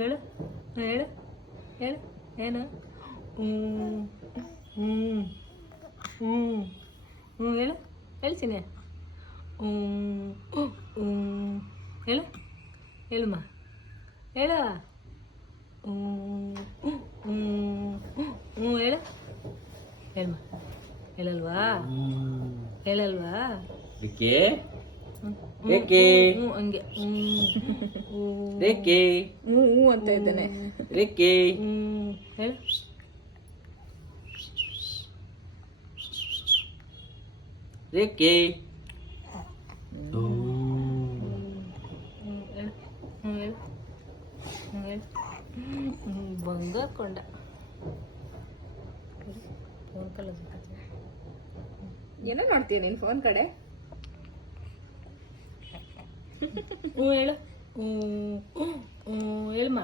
ಹೇಳು ಹೇಳು ಹೇಳು ಏನು ಹೇಳು ಹೇಳ್ತೀನಿ ಹೇಳು ಹೇಳಮ್ಮ ಹೇಳ ಹೇಳು ಹೇಳಮ್ಮ ಹೇಳಲ್ವಾ ಹೇಳಲ್ವಾ ಏಕೆ ಏಕೆ ಹಂಗೆ ರೇಕೆ ಅಂತ ಇದ್ದಾನೆ. ರೇಕೆ ಹೇಳು ರೇಕೆ ಬಂಗಾರ ಕೊಂಡ ಫೋನ್ ಕಲ್ಲ ಏನೋ ನೋಡ್ತೀಯ ನೀನ್ ಫೋನ್ ಕಡೆ. ಹೇಳು ಹೇಳಮ್ಮ